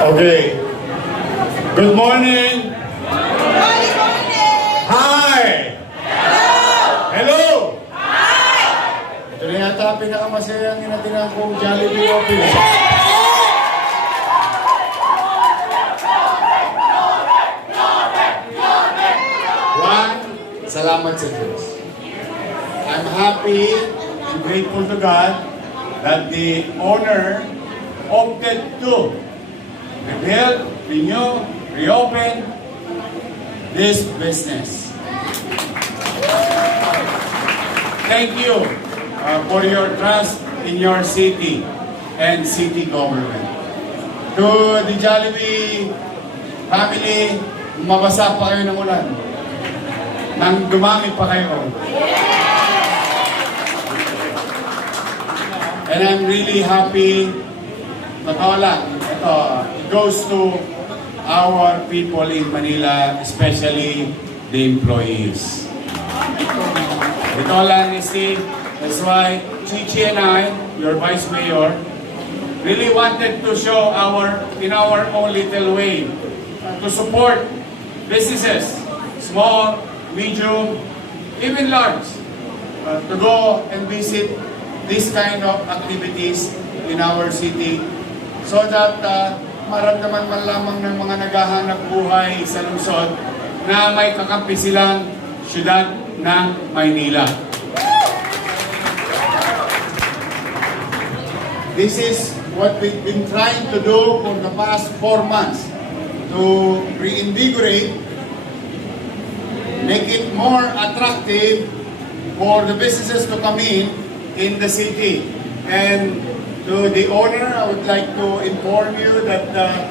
Okay. Good morning. Hi! Hello! Ito na yata pinakamasayang inatinan kong Jollibee Open. One, salamat sa Diyos. I'm happy and grateful to God that the owner opted to rebuild, renew, reopen this business. Thank you uh, for your trust in your city and city government. To the Jollibee family, mabasa pa kayo ng ulan. Nang dumami pa kayo. And I'm really happy. Totoo lang. Ito, it goes to our people in Manila, especially the employees. With all honesty, that's why Chichi and I, your Vice Mayor, really wanted to show our, in our own little way, to support businesses, small, medium, even large, uh, to go and visit this kind of activities in our city so that uh, maramdaman man lamang ng mga naghahanap buhay sa lungsod na may kakampi silang syudad ng Maynila. This is what we've been trying to do for the past four months to reinvigorate, make it more attractive for the businesses to come in in the city. And to the owner, I would like to inform you that uh,